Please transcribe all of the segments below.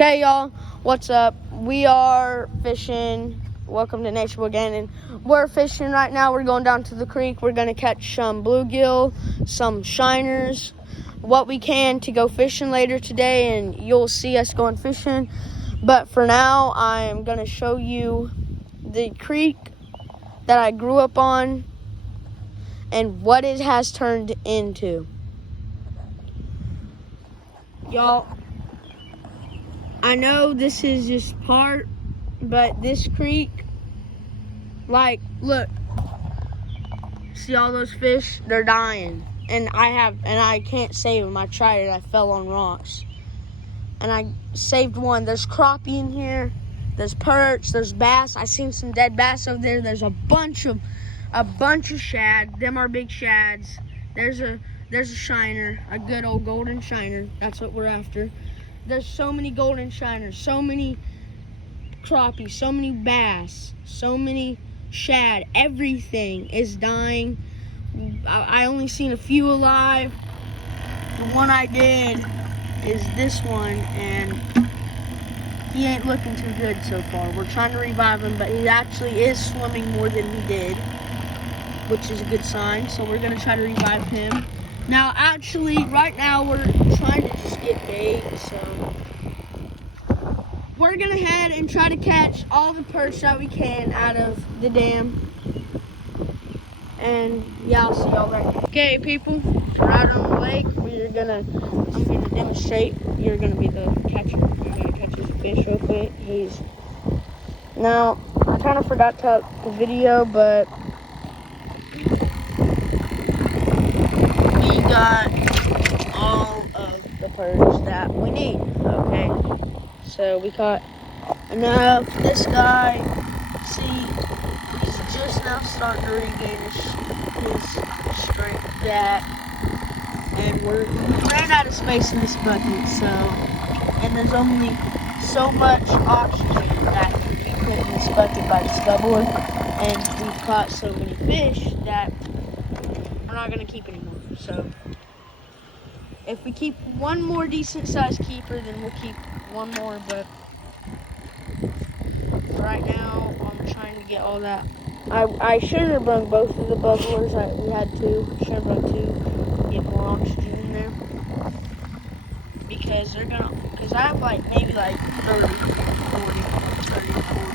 Okay, y'all, what's up? We are fishing. Welcome to Nature again, and we're fishing right now. We're going down to the creek. We're gonna catch some bluegill, some shiners, what we can to go fishing later today, and you'll see us going fishing. But for now, I'm gonna show you the creek that I grew up on and what it has turned into. Y'all, I know this is just part, but this creek, like, look, see all those fish? They're dying, and I can't save them. I tried it. I fell on rocks, and I saved one. There's crappie in here. There's perch. There's bass. I seen some dead bass over there. There's a bunch of shad. Them are big shads. There's a shiner, a good old golden shiner. That's what we're after. There's so many golden shiners, so many crappie, so many bass, so many shad. Everything is dying. I only seen a few alive. The one I did is this one, and he ain't looking too good so far. We're trying to revive him, but he actually is swimming more than he did, which is a good sign. So we're gonna try to revive him. Now, actually, right now we're trying to just get bait, so we're gonna head and try to catch all the perch that we can out of the dam. And yeah, I'll see y'all there. Okay, people, we're out on the lake. I'm gonna demonstrate. You're gonna be the catcher. I'm gonna catch this fish real quick. Now, I kind of forgot to up the video, but we got all of the perch that we need. Okay, so we caught enough. This guy, see, he's just now starting to regain his strength back, and we ran out of space in this bucket. So, and there's only so much oxygen that can be put in this bucket by this bubbler, and we've caught so many fish that we're not gonna keep anymore. So if we keep one more decent sized keeper, then we'll keep one more, but right now I'm trying to get all that. I should have brought both of the bubblers. We had two. Should have brought two to get more oxygen in there, because I have maybe 30, 40, 30, 40.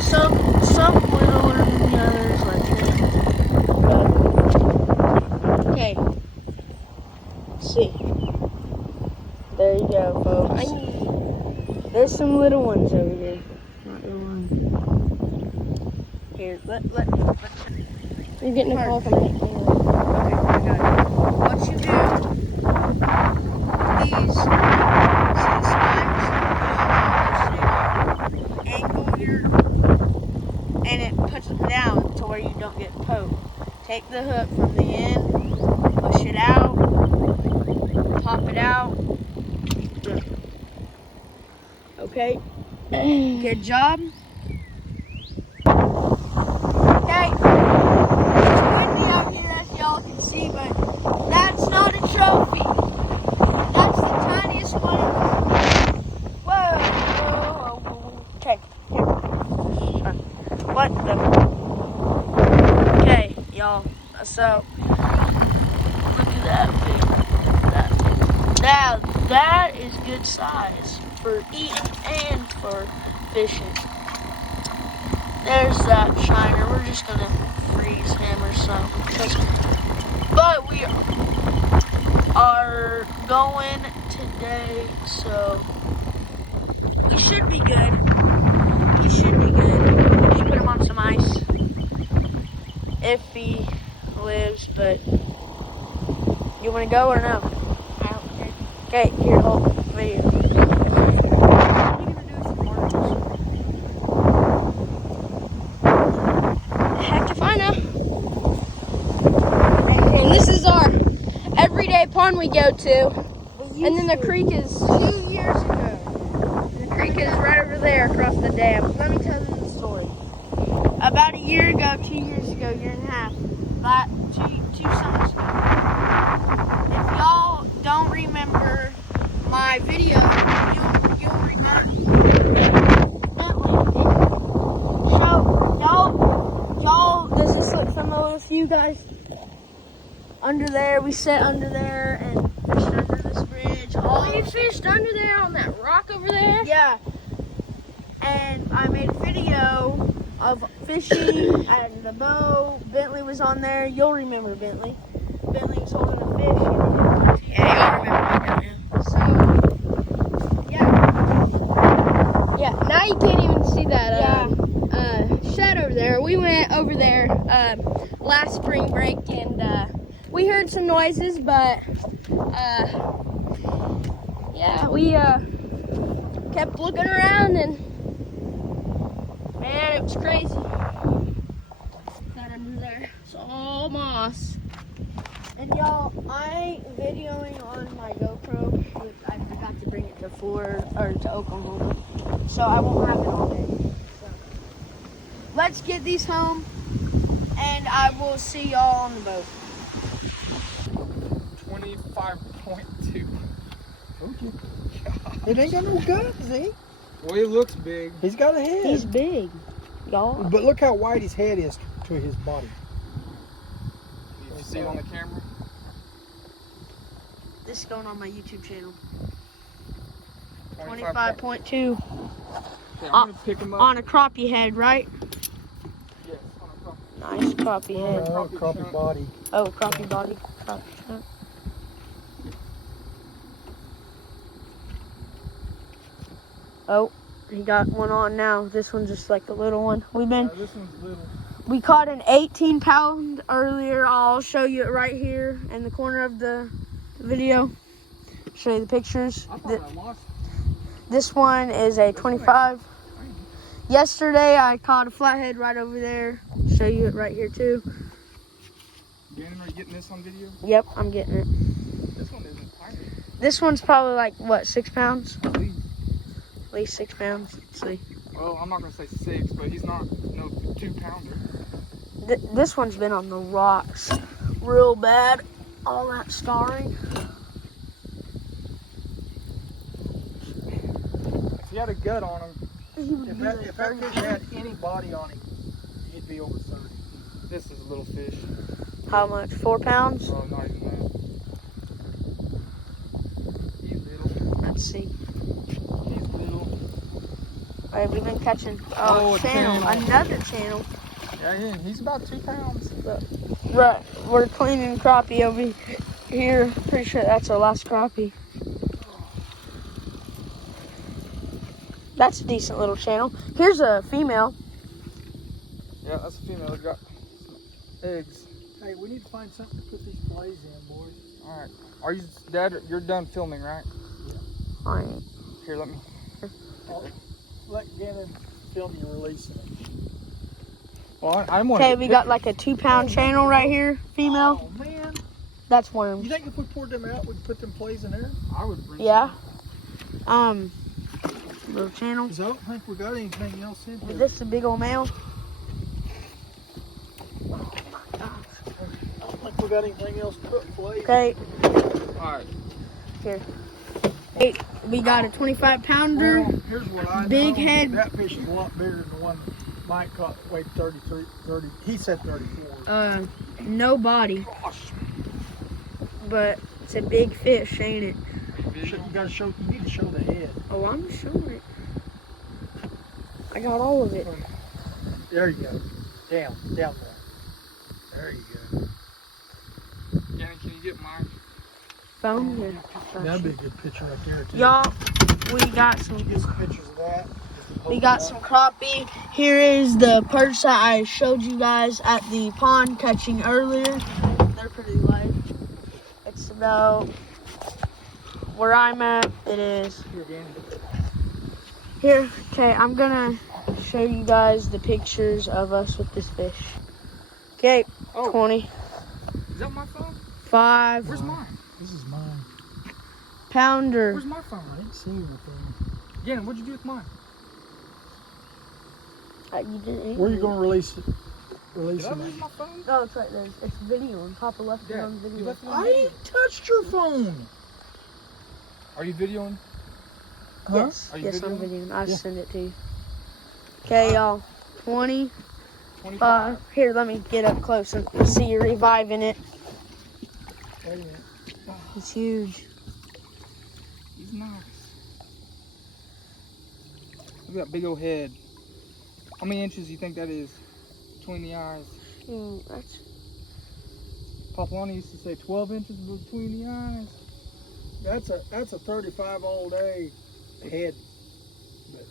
Some littler than the others, like 10. Okay. Let's see. There you go, folks. There's some little ones over here. Not gonna lie. Here, let's You're getting a call from it. Okay, I got it. What you do, these spikes, angle your, and it puts them down to where you don't get poked. Take the hook from the end, push it out, pop it out. Okay, good job. Okay, it's windy out here as y'all can see, but that's not a trophy. That's the tiniest one. Whoa. Okay, here. What the? Okay, y'all. So look at that thing. That is good size for eating and for fishing. There's that shiner. We're just gonna freeze him or something. But we are going today, so we should be good. We should be good. Just put him on some ice if he lives. But you want to go or no? I don't care. Okay, here, hold the video. And this is our everyday pond we go to. And then the creek is 2 years ago. The creek is right over there across the dam. Let me tell you the story. About a year ago, 2 years ago, year and a half, two summers ago. If y'all don't remember my video, you'll remember. So, y'all, does this look familiar to you guys? Under there, we sat under there and fished under this bridge. We fished under there on that rock over there. Yeah. And I made a video of fishing and the bow. Bentley was on there. You'll remember Bentley. Bentley was holding a fish. Yeah, y'all remember that. So, yeah. Yeah, now you can't even see that shed over there. We went over there last spring break and we heard some noises, but yeah, we kept looking around and man, it was crazy. That under there, it's all moss. And y'all, I videoing on my GoPro. I forgot to bring it to to Oklahoma, so I won't have it all day. So, let's get these home, and I will see y'all on the boat. 25.2. Told you. It ain't got no guts, eh? Well, he looks big. He's got a head. He's big, y'all. But look how wide his head is to his body. Did you see it on the camera? This is going on my YouTube channel. 25.2. 25.2 Okay, I'm gonna pick him up. on a crappie head, right? Yes, on a crop. Nice crappie head. Oh, crappie body. Oh, crappie body. Crappie shank. Oh, he got one on now. This one's just like a little one. This one's little. We caught an 18-pound earlier. I'll show you it right here in the corner of the video. Show you the pictures. I thought I lost. This one is a 25. Yesterday I caught a flathead right over there. Show you it right here too. Gannon, are you getting this on video? Yep, I'm getting it. This one isn't tiny. This one's probably like, what, 6 pounds? At least. At least 6 pounds. Let's see. Well, I'm not gonna say 6, but he's not no 2-pounder. This one's been on the rocks real bad. All that scarring. If he had a gut on him, He would if be that, like if that 30. fish had any body on him, he'd be over 30. This is a little fish. How much? 4 pounds? Oh, not even that. He's little. Let's see. He's little. All right, we've been catching Oh, a channel. channel. Another channel. Yeah, he's about 2 pounds. Right, we're cleaning crappie over here. Pretty sure that's our last crappie. That's a decent little channel. Here's a female. Yeah, that's a female. It's got some eggs. Hey, we need to find something to put these fillets in, boys. All right. Are you, Dad? You're done filming, right? All right. Here, let me. Let Gannon film you releasing it. Well, I want. Okay, we got like a 2-pound channel right here, female. Oh, man. That's You worms. think if we poured them out, we'd put them fillets in there? I would bring. Yeah. Little channel. Because I don't think we got anything else in Is here. this a big old male? I don't think we got anything else to put fillets. Okay, All right. here. Hey, we got a 25-pounder. Well, here's what I Big know. head. That fish is a lot bigger than the one Mike caught. Weighed 33, 30. He said 34. No body, but it's a big fish, ain't it? You gotta show. You need to show the head. Oh, I'm showing it. I got all of it. There you go. Down there. There you go. Gannon, can you get mine? Phone here. That'd be a good picture right there too. Y'all, we got some. Get some pictures of that. We got some crappie. Here is the perch that I showed you guys at the pond catching earlier. They're pretty light. It's about where I'm at. It is Here, Gannon. here. Okay, I'm gonna show you guys the pictures of us with this fish. Okay, Oh. 20, Is that my phone? 5 Where's mine? This is mine. pounder. Where's my phone? I didn't see anything. Gannon, what'd you do with mine? You didn't. Where are you gonna release it? Release Did I it. lose my phone? Oh, it's right there. It's video, and Papa left it Dad, on you video. left it on I video. ain't touched your phone. Are you videoing? Yes. Are you Yes, I'm videoing? videoing. I'll Yeah. send it to you. Okay, y'all. 20. 25. Here, let me get up close and see you reviving it. Wait a minute. It's huge. He's nice. Look at that big old head. How many inches do you think that is between the eyes? That's Papalani used to say 12 inches between the eyes. That's a 35 all day head. But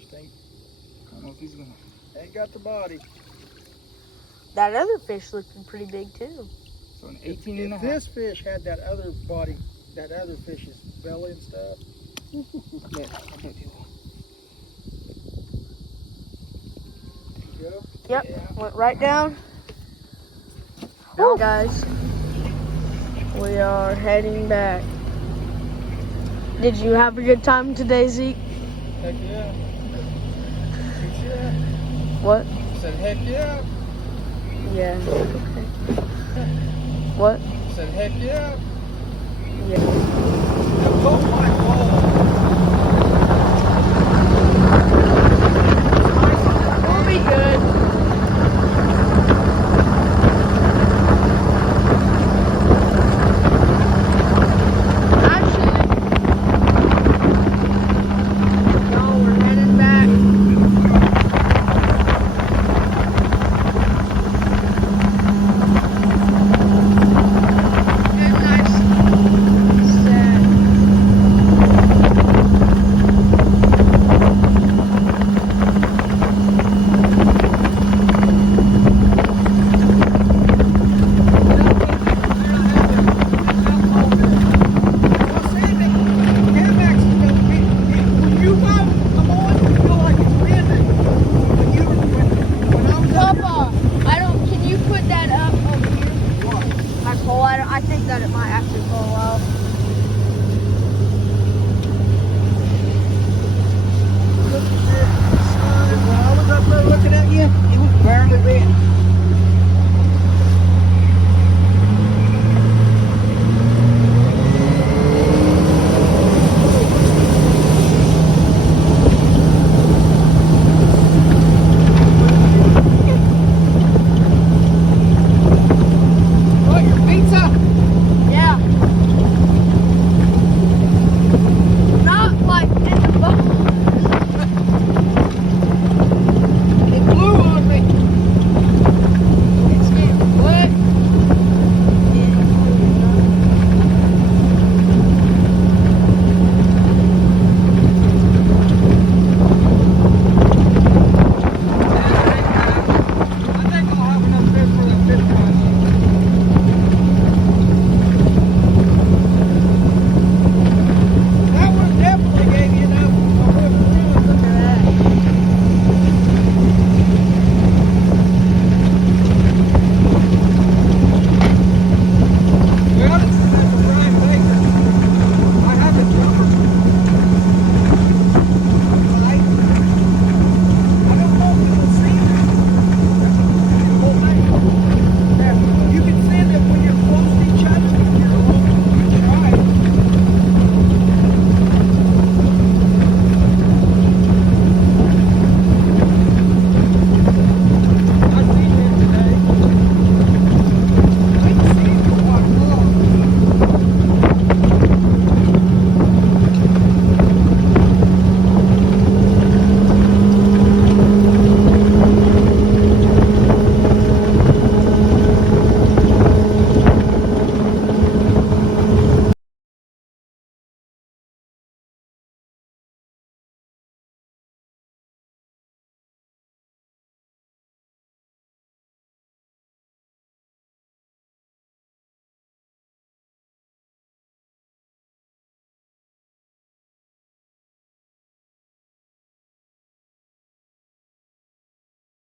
just I don't know if he's gonna. ain't got the body. that other fish looking pretty big too. So an If 18 and a half. this fish had that other body, that other fish's belly and stuff. I bet he will. Go. Yep. Yeah. Went right down. Now- Now, guys, we are heading back. Did you have a good time today, Zeke? Heck yeah. Heck yeah. What? Said heck yeah. Yeah. What? Said heck yeah. Yeah.